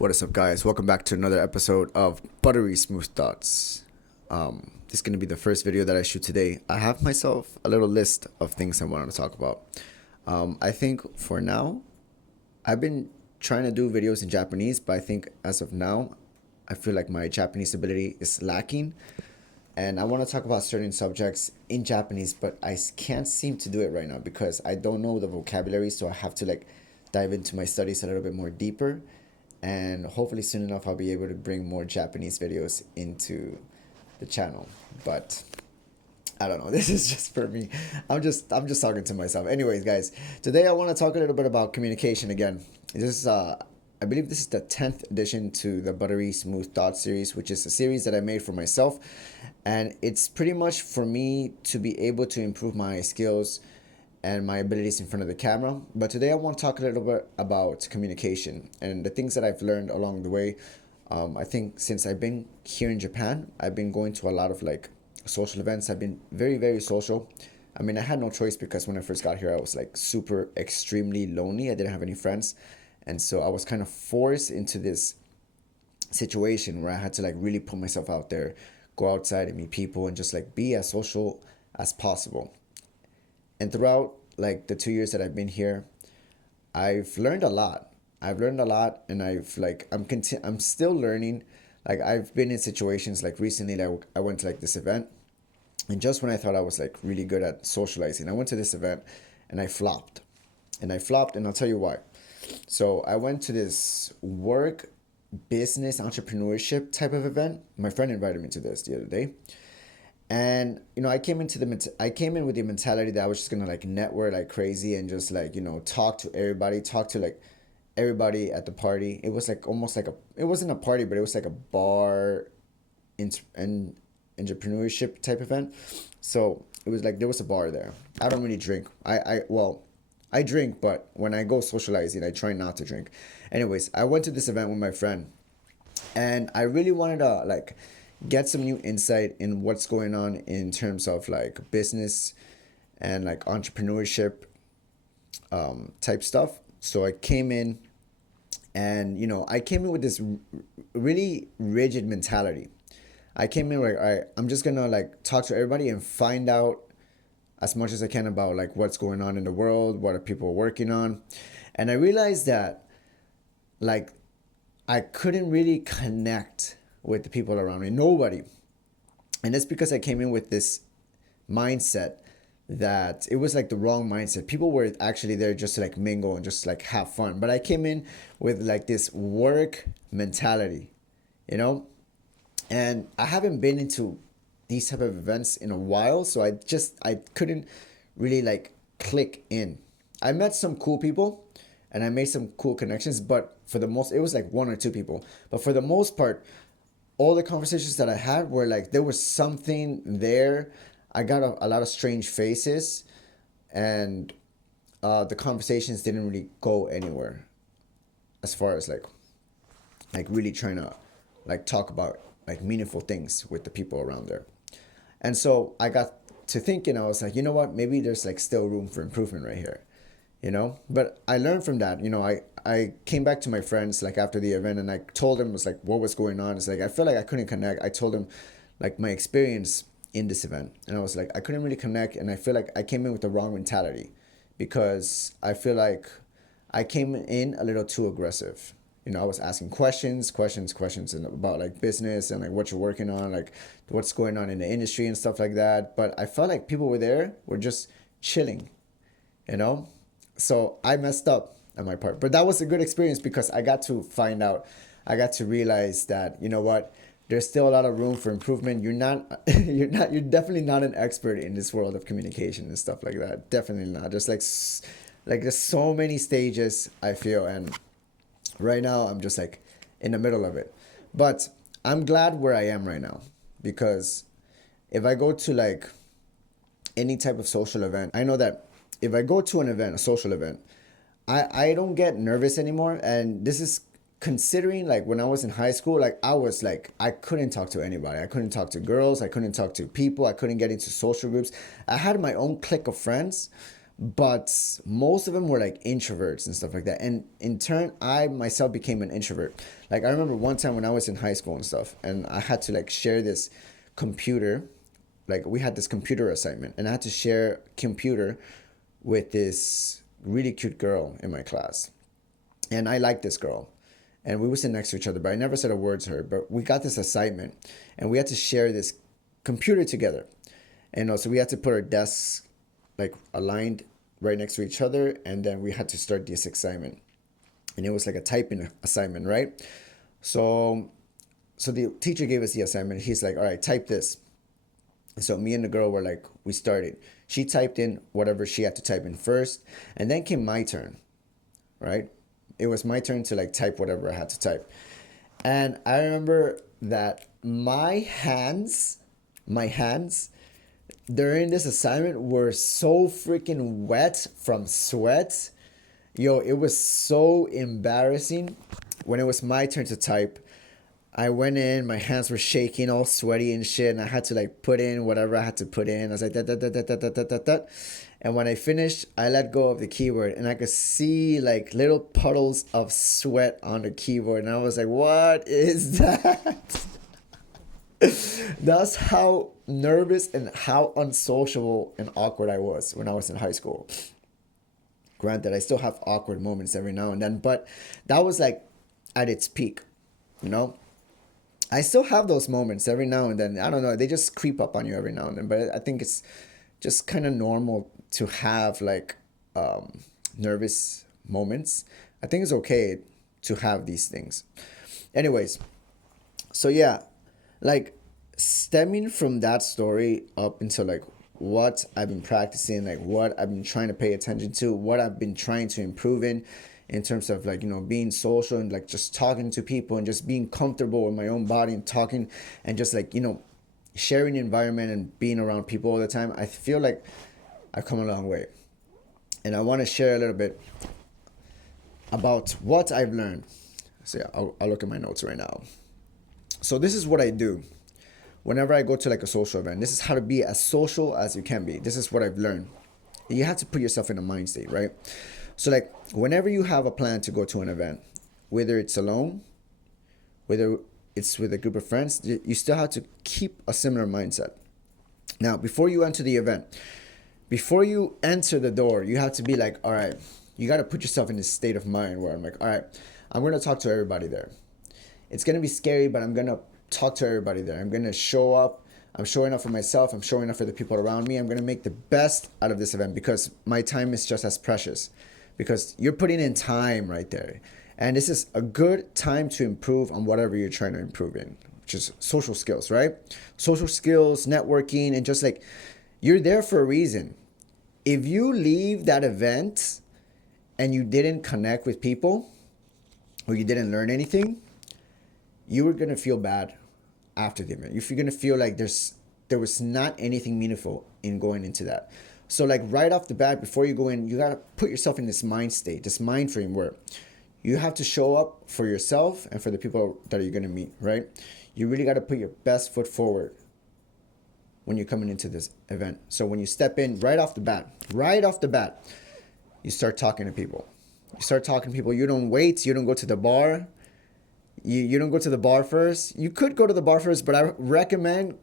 What is up, guys? Welcome back to another episode of Buttery Smooth Thoughts. This is going to be the first video that I shoot today. I have myself a little list of things I wanted to talk about. I think for now, I've been trying to do videos in Japanese, but I think as of now, I feel like my Japanese ability is lacking. And I want to talk about certain subjects in Japanese, but I can't seem to do it right now because I don't know the vocabulary, so I have to dive into my studies a little bit more deeper, and hopefully soon enough I'll be able to bring more Japanese videos into the channel. But I don't know. This is just for me. I'm just talking to myself. Anyways, guys, today I want to talk a little bit about communication again. This is I believe this is the 10th edition to the Buttery Smooth Thoughts series, which is a series that I made for myself, and it's pretty much for me to be able to improve my skills and my abilities in front of the camera. But today I want to talk a little bit about communication and the things that I've learned along the way. I think since I've been here in Japan, I've been going to a lot of social events. I've been very, very social. I mean, I had no choice because when I first got here, I was super extremely lonely. I didn't have any friends. And so I was kind of forced into this situation where I had to really put myself out there, go outside and meet people and just be as social as possible. And throughout the 2 years that I've been here, I've learned a lot. And I'm still learning. I've been in situations recently, I went to this event, and just when I thought I was really good at socializing, I went to this event and I flopped. And I'll tell you why. So I went to this work, business, entrepreneurship type of event. My friend invited me to this the other day. And I came in with the mentality that I was just gonna network like crazy and just talk to everybody, everybody at the party. It was almost it wasn't a party, but it was a bar, and entrepreneurship type event. So it was there was a bar there. I don't really drink. I drink, but when I go socializing, I try not to drink. Anyways, I went to this event with my friend, and I really wanted to get some new insight in what's going on in terms of business and entrepreneurship type stuff. So I came in, and I came in with this really rigid mentality. I came in I'm just gonna talk to everybody and find out as much as I can about what's going on in the world, what are people working on. And I realized that I couldn't really connect with the people around me. Nobody. And that's because I came in with this mindset that it was the wrong mindset. People were actually there just to mingle and just have fun. But I came in with this work mentality, you know? And I haven't been into these type of events in a while, so I couldn't really click in. I met some cool people and I made some cool connections, but for the most, it was one or two people. But for the most part, all the conversations that I had were there was something there. I got a lot of strange faces, and the conversations didn't really go anywhere as far as really trying to talk about meaningful things with the people around there. And so I got to thinking, I was you know what, maybe there's still room for improvement right here, but I learned from that. I came back to my friends after the event, and I told them was what was going on. It's I felt I couldn't connect. I told them my experience in this event, and I was I couldn't really connect, and I feel I came in with the wrong mentality because I feel I came in a little too aggressive. I was asking questions and about business and what you're working on, what's going on in the industry and stuff like that. But I felt people were there were just chilling, so I messed up on my part. But that was a good experience because I got to find out, I got to realize that, what, there's still a lot of room for improvement. You're definitely not an expert in this world of communication and stuff like that. Definitely not. There's there's so many stages, I feel, and right now I'm just in the middle of it. But I'm glad where I am right now, because if I go to any type of social event, I know that if I go to an event, a social event, I don't get nervous anymore. And this is considering when I was in high school, I was I couldn't talk to anybody. I couldn't talk to girls. I couldn't talk to people. I couldn't get into social groups. I had my own clique of friends, but most of them were like introverts and stuff like that. And in turn, I myself became an introvert. Like, I remember one time when I was in high school and stuff, and I had to like share this computer. Like, we had this computer assignment, and I had to share computer with this really cute girl in my class. And I liked this girl, and we were sitting next to each other, but I never said a word to her. But we got this assignment, and we had to share this computer together. And also, we had to put our desks like aligned right next to each other, and then we had to start this assignment. And it was like a typing assignment, right? So, so the teacher gave us the assignment. He's like, "All right, type this." And so me and the girl were like, we started. She typed in whatever she had to type in first, and then came my turn, right? It was my turn to like type whatever I had to type. And I remember that my hands during this assignment were so freaking wet from sweat. Yo, it was so embarrassing. When it was my turn to type, I went in, my hands were shaking, all sweaty and shit, and I had to like put in whatever I had to put in. I was like, that, that, that, that, that, that, that, that, that. And when I finished, I let go of the keyboard, and I could see like little puddles of sweat on the keyboard. And I was like, what is that? That's how nervous and how unsociable and awkward I was when I was in high school. Granted, I still have awkward moments every now and then, but that was like at its peak, you know? I still have those moments every now and then. I don't know, they just creep up on you every now and then, but I think it's just kind of normal to have like nervous moments. I think it's okay to have these things. Anyways, so yeah, like stemming from that story up into like what I've been practicing, like what I've been trying to pay attention to, what I've been trying to improve in terms of like, you know, being social and like just talking to people and just being comfortable in my own body and talking and just like, you know, sharing the environment and being around people all the time. I feel like I've come a long way. And I want to share a little bit about what I've learned. So yeah, I'll look at my notes right now. So this is what I do whenever I go to like a social event. This is how to be as social as you can be. This is what I've learned. You have to put yourself in a mind state, right? So like whenever you have a plan to go to an event, whether it's alone, whether it's with a group of friends, you still have to keep a similar mindset. Now, before you enter the event, before you enter the door, you have to be like, all right, you got to put yourself in this state of mind where I'm like, all right, I'm going to talk to everybody there. It's going to be scary, but I'm going to talk to everybody there. I'm going to show up. I'm showing up for myself. I'm showing up for the people around me. I'm going to make the best out of this event because my time is just as precious, because you're putting in time right there. And this is a good time to improve on whatever you're trying to improve in, which is social skills, right? Social skills, networking, and just like you're there for a reason. If you leave that event and you didn't connect with people or you didn't learn anything, you were going to feel bad after the event. You're going to feel like there was not anything meaningful in going into that. So like right off the bat, before you go in, you got to put yourself in this mind state, this mind frame where you have to show up for yourself and for the people that you're going to meet, right? You really got to put your best foot forward when you're coming into this event. So when you step in right off the bat, you start talking to people. You start talking to people. You don't wait. You don't go to the bar. You don't go to the bar first. You could go to the bar first, but I recommend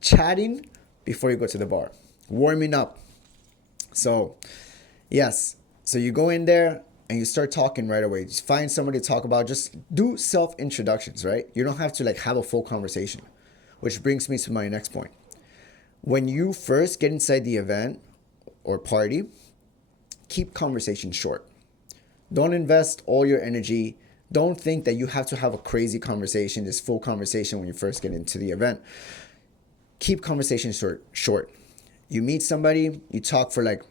chatting before you go to the bar. Warming up. So, yes. So you go in there and you start talking right away. Just find somebody to talk about. Just do self-introductions, right? You don't have to like have a full conversation, which brings me to my next point. When you first get inside the event or party, keep conversation short. Don't invest all your energy. Don't think that you have to have a crazy conversation, this full conversation when you first get into the event. Keep conversation short. You meet somebody, you talk for like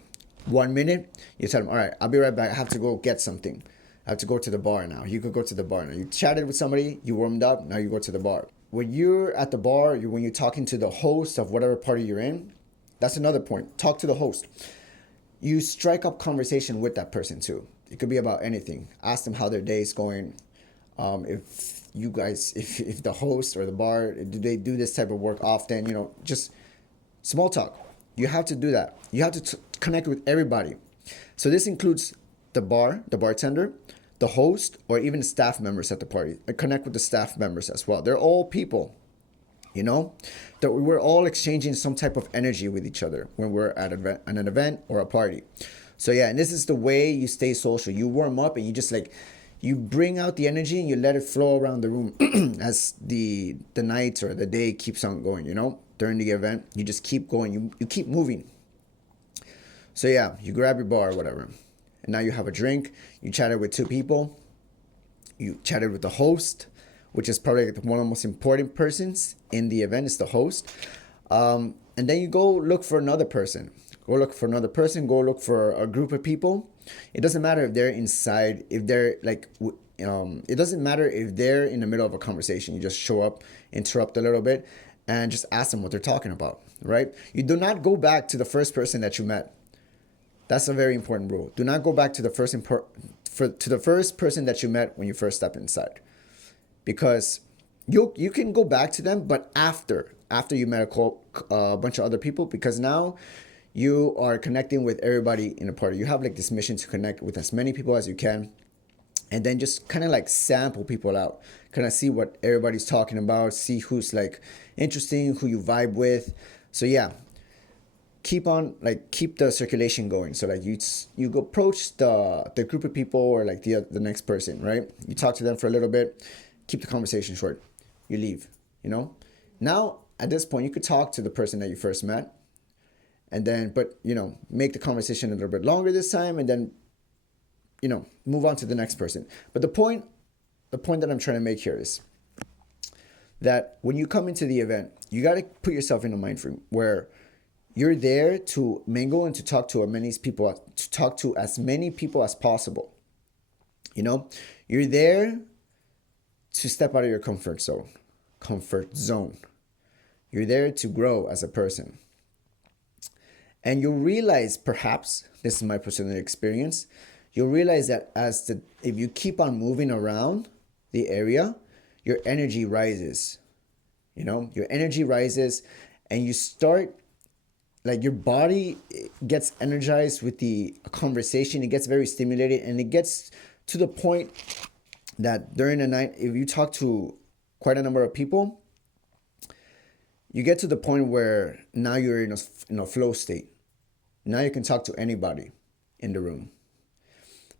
1 minute, you tell them, all right, I'll be right back. I have to go get something. I have to go to the bar now. You could go to the bar now. You chatted with somebody, you warmed up, now you go to the bar. When you're at the bar, when you're talking to the host of whatever party you're in, that's another point. Talk to the host. You strike up conversation with that person too. It could be about anything. Ask them how their day is going. If you guys, if the host or the bar, do they do this type of work often? You know, just small talk. You have to do that. You have to connect with everybody. So this includes the bartender, the host, or even staff members at the party. I connect with the staff members as well. They're all people, you know, that we're all exchanging some type of energy with each other when we're at an event or a party. So yeah, and this is the way you stay social. You warm up and you just like, you bring out the energy and you let it flow around the room as the night or the day keeps on going, you know. During the event, you just keep going, you keep moving. So yeah, you grab your bar or whatever, and now you have a drink. You chatted with two people. You chatted with the host, which is probably one of the most important persons in the event, is the host. And then you go look for another person. Go look for another person. Go look for a group of people. It doesn't matter if they're inside, if they're like, it doesn't matter if they're in the middle of a conversation. You just show up, interrupt a little bit, and just ask them what they're talking about, right? You do not go back to the first person that you met. That's a very important rule. Do not go back to the first person that you met when you first stepped inside, because you can go back to them, but after you met a bunch of other people, because now you are connecting with everybody in a party. You have like this mission to connect with as many people as you can, and then just kind of like sample people out, kind of see what everybody's talking about, see who's like interesting, who you vibe with. So yeah, keep the circulation going. So like you go approach the group of people or like the next person, right? You talk to them for a little bit, keep the conversation short, you leave, you know. Now at this point you could talk to the person that you first met, and then but you know, make the conversation a little bit longer this time, and then you know, move on to the next person. But the point that I'm trying to make here is that when you come into the event, you got to put yourself in a mind frame where you're there to mingle and to talk to as many people as possible. You know, you're there to step out of your comfort zone. You're there to grow as a person. And you'll realize, perhaps, this is my personal experience, you'll realize that if you keep on moving around the area, your energy rises. You know, your energy rises, and you start, like, your body gets energized with the conversation. It gets very stimulated, and it gets to the point that during the night, if you talk to quite a number of people, you get to the point where now you're in a flow state. Now you can talk to anybody in the room.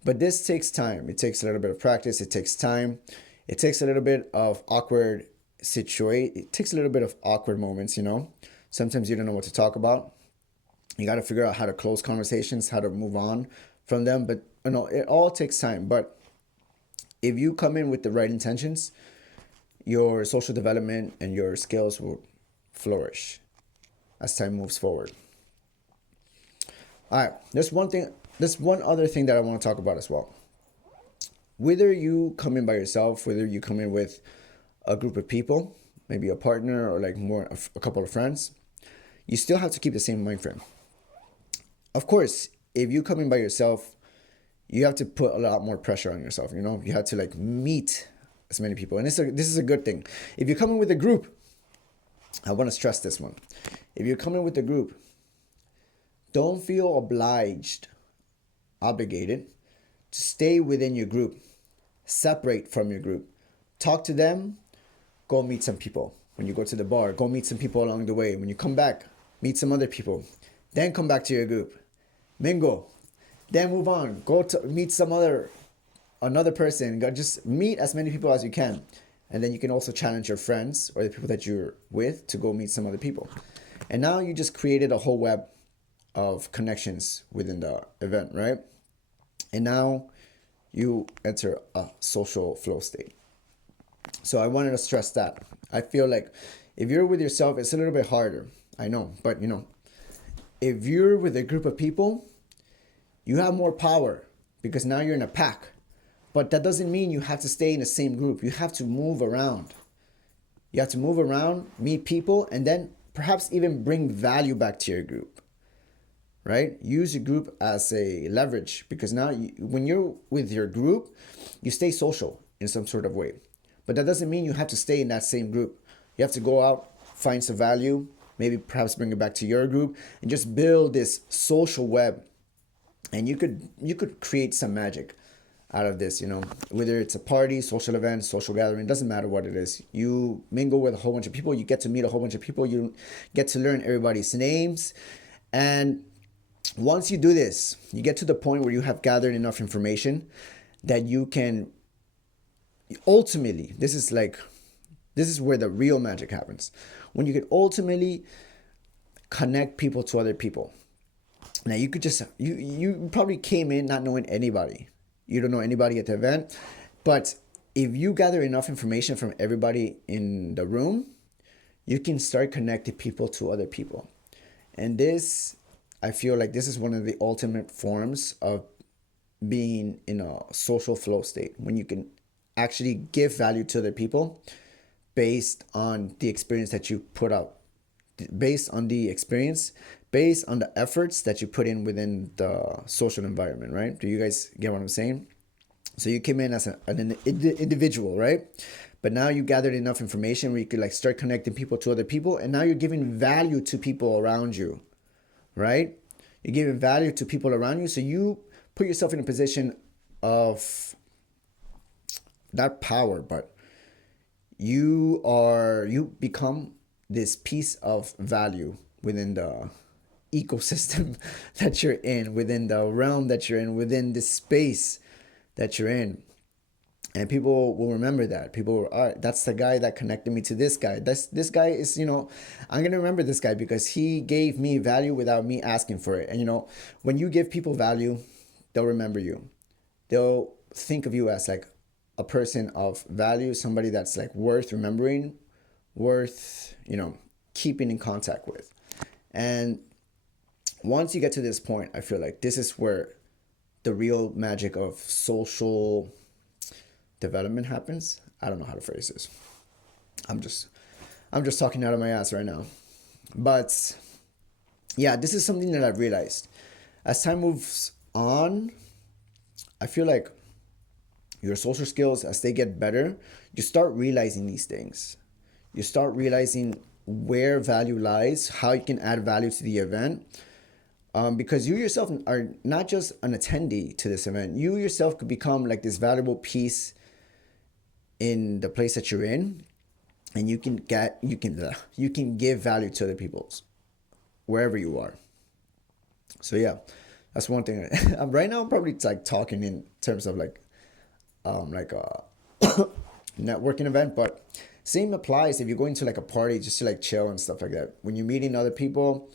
But this takes time. It takes a little bit of practice. It takes time. It takes a little bit of it takes a little bit of awkward moments, you know. Sometimes you don't know what to talk about. You got to figure out how to close conversations, how to move on from them. But you know, it all takes time. But if you come in with the right intentions, your social development and your skills will flourish as time moves forward. All right, there's one other thing that I want to talk about as well. Whether you come in by yourself, whether you come in with a group of people, maybe a partner or like a couple of friends, you still have to keep the same mind frame. Of course, if you come in by yourself, you have to put a lot more pressure on yourself. You know, you have to like meet as many people, and this is a good thing. If you come in with a group, I want to stress this one. If you're coming with a group, don't feel obligated to stay within your group. Separate from your group. Talk to them. Go meet some people. When you go to the bar, go meet some people along the way. When you come back, meet some other people. Then come back to your group. Mingle. Then move on. Go to meet another person. Just meet as many people as you can. And then you can also challenge your friends or the people that you're with to go meet some other people. And now you just created a whole web of connections within the event, right? And now you enter a social flow state. So I wanted to stress that. I feel like if you're with yourself, it's a little bit harder. I know, but you know, if you're with a group of people, you have more power because now you're in a pack. But that doesn't mean you have to stay in the same group. You have to move around. You have to move around, meet people, and then perhaps even bring value back to your group, right? Use your group as a leverage, because now when you're with your group, you stay social in some sort of way. But that doesn't mean you have to stay in that same group. You have to go out, find some value, maybe perhaps bring it back to your group, and just build this social web and you could create some magic out of this, you know, whether it's a party, social event, social gathering, doesn't matter what it is. You mingle with a whole bunch of people, you get to meet a whole bunch of people, you get to learn everybody's names. And once you do this, you get to the point where you have gathered enough information that you can ultimately, this is where the real magic happens, when you can ultimately connect people to other people. Now you could just you probably came in not knowing anybody. You don't know anybody at the event, but if you gather enough information from everybody in the room, you can start connecting people to other people. And this, I feel like this is one of the ultimate forms of being in a social flow state, when you can actually give value to other people based on the experience that you put out, based on the experience, based on the efforts that you put in within the social environment, right? Do you guys get what I'm saying? So you came in as an individual, right? But now you gathered enough information where you could like start connecting people to other people, and now you're giving value to people around you, right? You're giving value to people around you, so you put yourself in a position of not power, but you become this piece of value within the ecosystem that you're in, within the realm that you're in, within the space that you're in. And people will remember that. People will, all right, that's the guy that connected me to this guy. This guy is, you know, I'm gonna remember this guy because he gave me value without me asking for it. And you know, when you give people value, they'll remember you. They'll think of you as like a person of value, somebody that's like worth remembering, worth, you know, keeping in contact with. And once you get to this point, I feel like this is where the real magic of social development happens. I don't know how to phrase this. I'm just I'm just talking out of my ass right now. But yeah, this is something that I've realized. As time moves on, I feel like your social skills, as they get better, you start realizing these things. You start realizing where value lies, how you can add value to the event. Because you yourself are not just an attendee to this event, you yourself could become like this valuable piece in the place that you're in, and you can give value to other people's wherever you are. So yeah, that's one thing. Right now I'm probably like talking in terms of like a networking event, but same applies if you're going to like a party just to like chill and stuff like that. When you're meeting other people,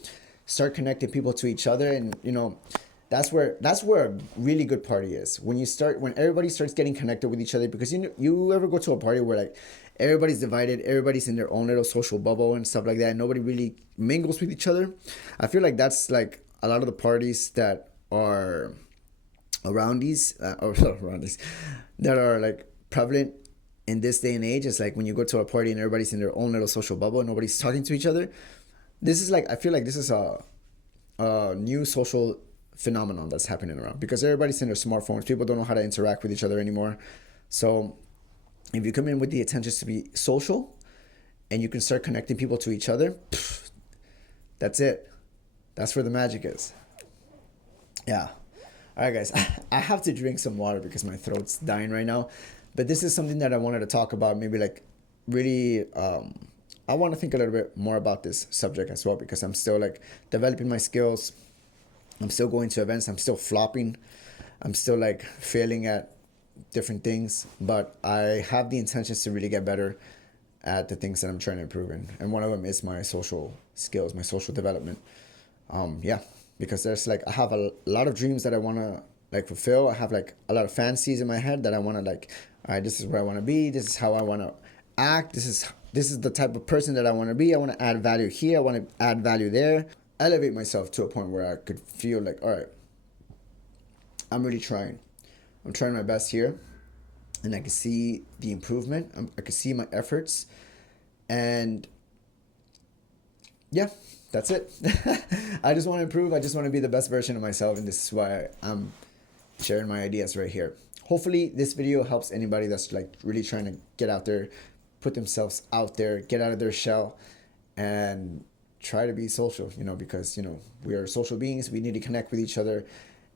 start connecting people to each other, and you know, that's where a really good party is. When everybody starts getting connected with each other, because you ever go to a party where like everybody's divided, everybody's in their own little social bubble and stuff like that, and nobody really mingles with each other. I feel like that's like a lot of the parties that are around these or around these that are like prevalent in this day and age. Is like when you go to a party and everybody's in their own little social bubble and nobody's talking to each other. This is like, I feel like this is a new social phenomenon that's happening around, because everybody's in their smartphones. People don't know how to interact with each other anymore. So if you come in with the intentions to be social and you can start connecting people to each other, that's it. That's where the magic is. Yeah. All right, guys. I have to drink some water because my throat's dying right now. But this is something that I wanted to talk about. Maybe like really, I want to think a little bit more about this subject as well, because I'm still like developing my skills. I'm still going to events. I'm still flopping. I'm still like failing at different things. But I have the intentions to really get better at the things that I'm trying to improve in. And one of them is my social skills, my social development. Yeah, because there's like, I have a lot of dreams that I want to like fulfill. I have like a lot of fantasies in my head that I want to like, all right, this is where I want to be. This is how I want to act. This is the type of person that I want to be. I want to add value here. I want to add value there. Elevate myself to a point where I could feel like, all right, I'm really trying. I'm trying my best here, and I can see the improvement. I can see my efforts, and yeah, that's it. I just want to improve. I just want to be the best version of myself, and this is why I'm sharing my ideas right here. Hopefully this video helps anybody that's like really trying to get out there, put themselves out there, get out of their shell, and try to be social, you know, because, you know, we are social beings. We need to connect with each other,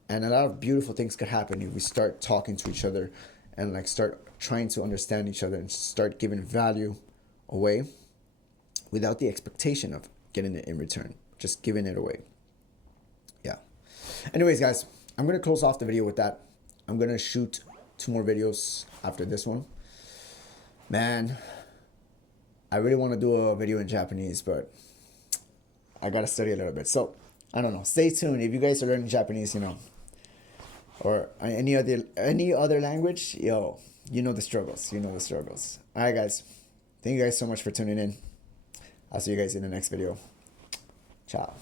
And a lot of beautiful things could happen if we start talking to each other and like start trying to understand each other and start giving value away without the expectation of getting it in return, just giving it away. Yeah. Anyways, guys, I'm going to close off the video with that. I'm going to shoot 2 more videos after this one. Man, I really want to do a video in Japanese, but I got to study a little bit. So, I don't know. Stay tuned. If you guys are learning Japanese, you know, or any other language, yo, you know the struggles. You know the struggles. All right, guys. Thank you guys so much for tuning in. I'll see you guys in the next video. Ciao.